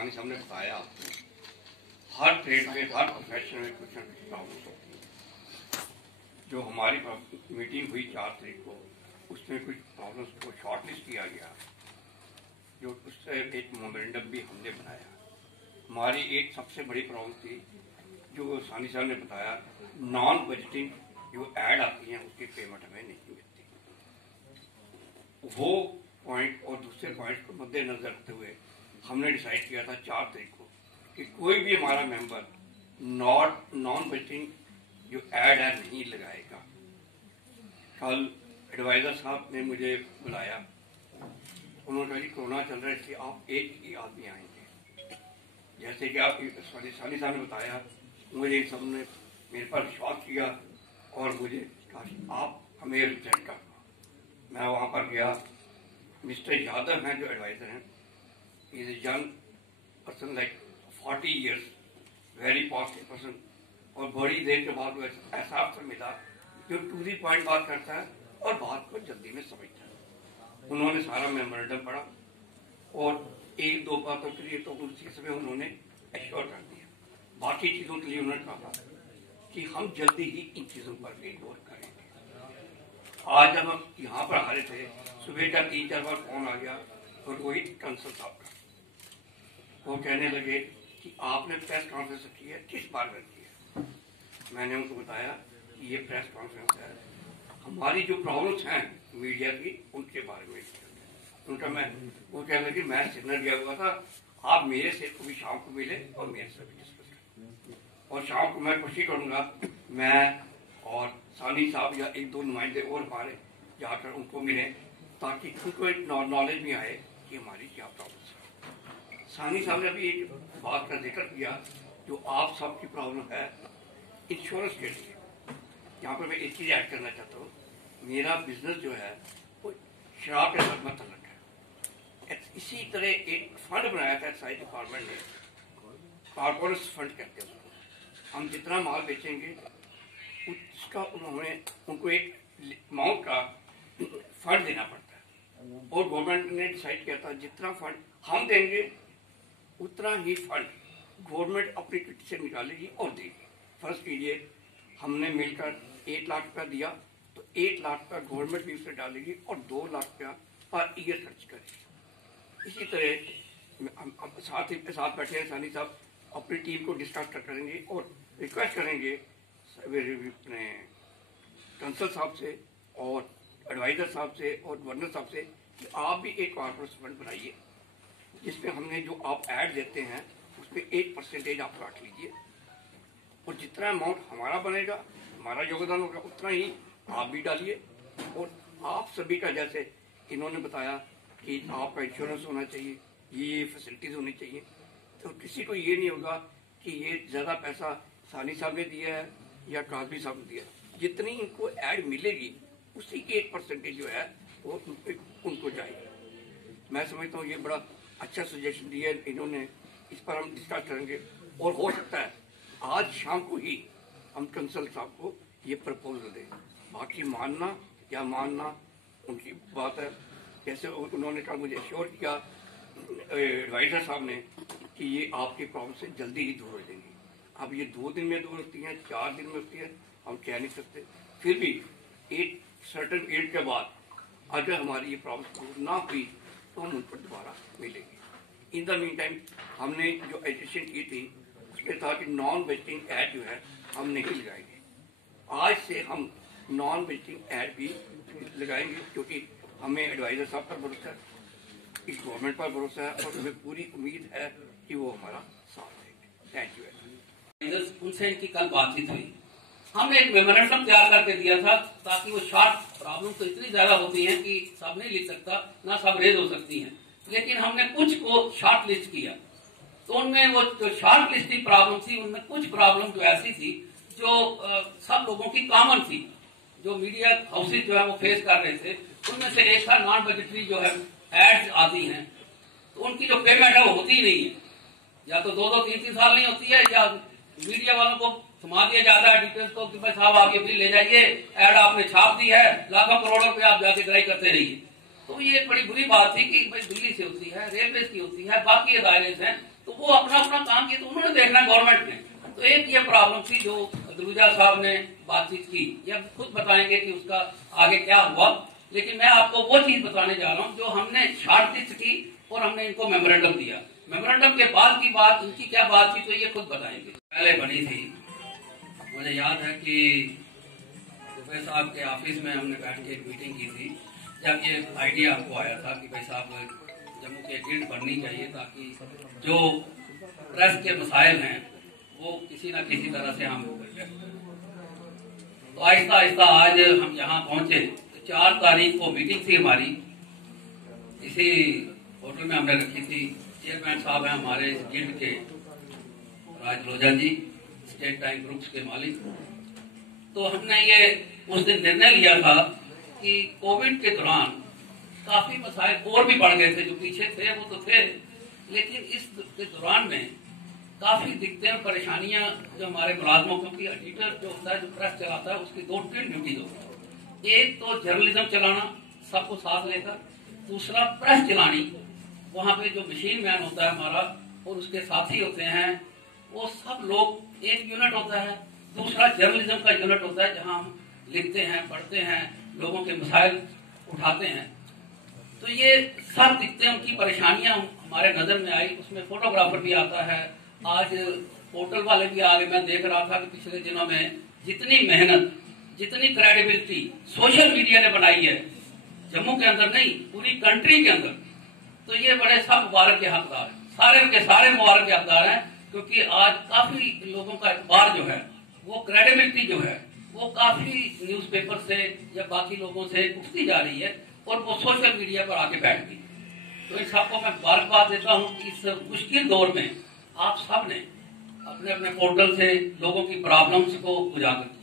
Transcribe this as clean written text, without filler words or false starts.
सानी साहब ने बताया, हर ट्रेड में, हर प्रोफेशन में कुछ न कुछ प्रॉब्लम होती है। जो हमारी मीटिंग हुई 4 तारीख को, उसमें कुछ प्रॉब्लम्स को शॉर्टलिस्ट किया गया, जो उससे एक मेमोरेंडम भी हमने बनाया। हमारी एक सबसे बड़ी प्रॉब्लम थी, जो सानी साहब ने बताया, नॉन बजटिंग जो ऐड आती हैं उसकी पेमेंट हमें नहीं मिलती। वो पॉइंट और दूसरे पॉइंट को मद्देनजर रखते हुए हमने डिसाइड किया था 4 तारीख को कि कोई भी हमारा मेंबर नॉन बजटिंग जो ऐड है नहीं लगाएगा। कल एडवाइजर साहब ने मुझे बुलाया, उन्होंने कहा कि कोरोना चल रहा है इसलिए आप एक ही आदमी आएंगे। जैसे कि आप सानी साहब ने बताया, मुझे सबने मेरे पर विश्वास किया और मुझे कहा आप हमें रिप्रेजेंट करना। मैं वहाँ पर गया, मिस्टर यादव हैं जो एडवाइजर हैं, is a young person like 40 years, very positive person, और बड़ी देर के बाद वो ऐसा अफसर मिला जो टू द पॉइंट बात करता है और बात को जल्दी में समझता है। उन्होंने सारा मेमोरेंडम पढ़ा और 1-2 बातों के लिए तो उसी समय उन्होंने एश्योर कर दिया। बाकी चीज़ों के लिए उन्होंने कहा कि हम जल्दी ही इन चीज़ों पर भी गौर करेंगे। आज जब हम यहाँ पर आ रहे थे, सुबह का 3-4 बार फोन आ गया और वही कंसल साहब का, वो कहने लगे कि आपने प्रेस कॉन्फ्रेंस की है, किस बारे में की है? मैंने उनको बताया कि ये प्रेस कॉन्फ्रेंस है, हमारी जो प्रॉब्लम्स हैं मीडिया की उनके बारे में। उनका वो कहने लगे मैं सिग्नल दिया हुआ था, आप मेरे से को भी शाम को मिले और मेरे से भी डिस्कस करें, और शाम को मैं कोशिश करूँगा मैं और सानी साहब या 1-2 नुमाइंदे और हमारे जाकर उनको मिले, ताकि उनको एक नॉलेज भी आए कि हमारी क्या प्रॉब्लम है। सानी साहब ने अभी एक बात का जिक्र किया, जो आप सबकी प्रॉब्लम है इंश्योरेंस के लिए। यहाँ पर मैं एक चीज़ ऐड करना चाहता हूँ, मेरा बिजनेस जो है वो शराब के साथ मतलब है। इसी तरह एक फंड बनाया था एक्साइज डिपार्टमेंट ने, कॉर्पोरेट फंड कहते हैं उसको। हम जितना माल बेचेंगे उसका उनको एक अमाउंट का फंड देना पड़ता है, और गवर्नमेंट ने डिसाइड किया था जितना फंड हम देंगे उतना ही फंड गवर्नमेंट अपनी किट से निकालेगी और देगी। फर्ज कीजिए हमने मिलकर 1 लाख रुपया दिया, तो 1 लाख रुपया गवर्नमेंट भी उससे डालेगी और 2 लाख रुपया पर ईयर खर्च करेगी। इसी तरह हम साथ बैठे हैं, सानी साहब अपनी टीम को डिस्कस करेंगे और रिक्वेस्ट करेंगे अपने कंसल साहब से और एडवाइजर साहब से और गवर्नर साहब से कि आप भी एक कॉर्पोरेट फंड बनाइए, जिसमें हमने जो आप ऐड देते हैं उसमें 1% आप रख लीजिए, और जितना अमाउंट हमारा बनेगा, हमारा योगदान होगा, उतना ही आप भी डालिए। और आप सभी का, जैसे इन्होंने बताया कि आपका इंश्योरेंस होना चाहिए, ये फैसिलिटीज होनी चाहिए, तो किसी को ये नहीं होगा कि ये ज़्यादा पैसा सानी साहब ने दिया है या काजमी साहब ने दिया है। जितनी इनको ऐड मिलेगी उसी की 1% जो है वो उनको जाएगी। मैं समझता हूँ ये बड़ा अच्छा सजेशन दिया है इन्होंने, इस पर हम डिस्कस करेंगे, और हो सकता है आज शाम को ही हम कंसल साहब को ये प्रपोजल दें। बाकी मानना या मानना उनकी बात है। जैसे उन्होंने कहा, मुझे श्योर किया एडवाइजर साहब ने कि ये आपकी प्रॉब्लम से जल्दी ही दूर हो जाएंगी। अब ये 2 दिन में दूर होती हैं, 4 दिन में होती है, हम कह नहीं सकते। फिर भी एक सर्टेन पीरियड के बाद अगर हमारी ये प्रॉब्लम दूर ना हुई तो हम उन पर दोबारा मिलेंगे। इन द मीन टाइम हमने जो एडिशन की थी उसमें था कि नॉन बजटिंग ऐड जो है हम नहीं लगाएंगे। आज से हम नॉन बजटिंग ऐड भी लगाएंगे, क्योंकि हमें एडवाइजर साहब पर भरोसा है, इस गवर्नमेंट पर भरोसा है, और हमें पूरी उम्मीद है कि वो हमारा साथ देंगे। Thank you. उनसे इनकी कल बातचीत हुई, हमने एक मेमोरेंडम तैयार करके दिया था, ताकि वो शॉर्ट प्रॉब्लम तो इतनी ज्यादा होती हैं कि सब नहीं लिख सकता, ना सब रेज हो सकती हैं, लेकिन हमने कुछ को शॉर्ट लिस्ट किया। तो उनमें वो जो शॉर्ट लिस्ट की प्रॉब्लम थी, उनमें कुछ प्रॉब्लम जो ऐसी थी जो सब लोगों की कॉमन थी, जो मीडिया हाउसेज जो है वो फेस कर रहे थे। उनमें से एक था नॉन बजटरी जो है एड्स आती हैं, तो उनकी जो पेमेंट है वो होती ही नहीं है, या तो 2-2, 3-3 साल नहीं होती है, या मीडिया वालों को थमा दिया जाता है डिटेल्स को कि भाई साहब आप ये बिल ले जाइए, ऐड आपने छाप दी है, लाखों करोड़ों रुपए आप जाके ट्राई करते रहिए। तो ये बड़ी बुरी बात थी कि भाई दिल्ली से होती है, रेलवे की होती है, बाकी अदालत हैं, तो वो अपना अपना काम किया, तो उन्होंने देखना गवर्नमेंट ने। तो एक ये प्रॉब्लम थी जो दलूजा साहब ने बातचीत की, ये अब खुद बताएंगे कि उसका आगे क्या हुआ। लेकिन मैं आपको वो चीज बताने जा रहा हूँ जो हमने शॉर्टलिस्ट की और हमने इनको मेमोरेंडम दिया। मेमोरेंडम के बाद की बात, उनकी क्या बात थी, तो ये खुद बताएंगे। पहले बनी थी, मुझे याद है कि दुबे साहब के ऑफिस में हमने बैठ के एक मीटिंग की थी, जब ये आइडिया आपको आया था कि भाई साहब जम्मू की एक गिल्ड बननी चाहिए ताकि जो प्रेस के मसाइल हैं वो किसी न किसी तरह से हम तो आहिस्ता आहिस्ता आज हम यहाँ पहुंचे। 4 तारीख को मीटिंग थी हमारी, इसी होटल में हमने रखी थी। चेयरमैन साहब हैं हमारे गिल्ड के राज लोजा जी, स्टेट टाइम ग्रुप्स के मालिक। तो हमने ये उस दिन निर्णय लिया था कि कोविड के दौरान काफी मसाइल और भी बढ़ गए थे, जो पीछे थे वो तो थे, लेकिन इस दौरान में काफी दिक्कतें और परेशानियां जो हमारे मुलाजमों, क्योंकि एडिटर जो होता है, जो प्रेस चलाता है, उसकी 2 ड्यूटीज होती है। एक तो जर्नलिज्म चलाना सबको साथ लेकर, दूसरा प्रेस चलानी, वहां पे जो मशीन मैन होता है हमारा और उसके साथी होते हैं, वो सब लोग एक यूनिट होता है। दूसरा जर्नलिज्म का यूनिट होता है जहां हम लिखते हैं, पढ़ते हैं, लोगों के मसाइल उठाते हैं। तो ये सब दिखते हैं, उनकी परेशानियां हमारे नजर में आई। उसमें फोटोग्राफर भी आता है, आज पोर्टल वाले भी आ गए। मैं देख रहा था कि पिछले दिनों में जितनी मेहनत, जितनी क्रेडिबिलिटी सोशल मीडिया ने बनाई है, जम्मू के अंदर नहीं पूरी कंट्री के अंदर, तो ये बड़े सब मुबारक के हकदार हैं, सारे के सारे मुबारक के हकदार हैं। क्योंकि आज काफी लोगों का अखबार जो है, वो क्रेडिबिलिटी जो है, वो काफी न्यूज़पेपर से या बाकी लोगों से उठती जा रही है और वो सोशल मीडिया पर आके बैठ गई। तो इन सबको मैं मुबारकबाद देता हूँ कि इस मुश्किल दौर में आप सब ने अपने अपने पोर्टल से लोगों की प्रॉब्लम्स को उजागर किया।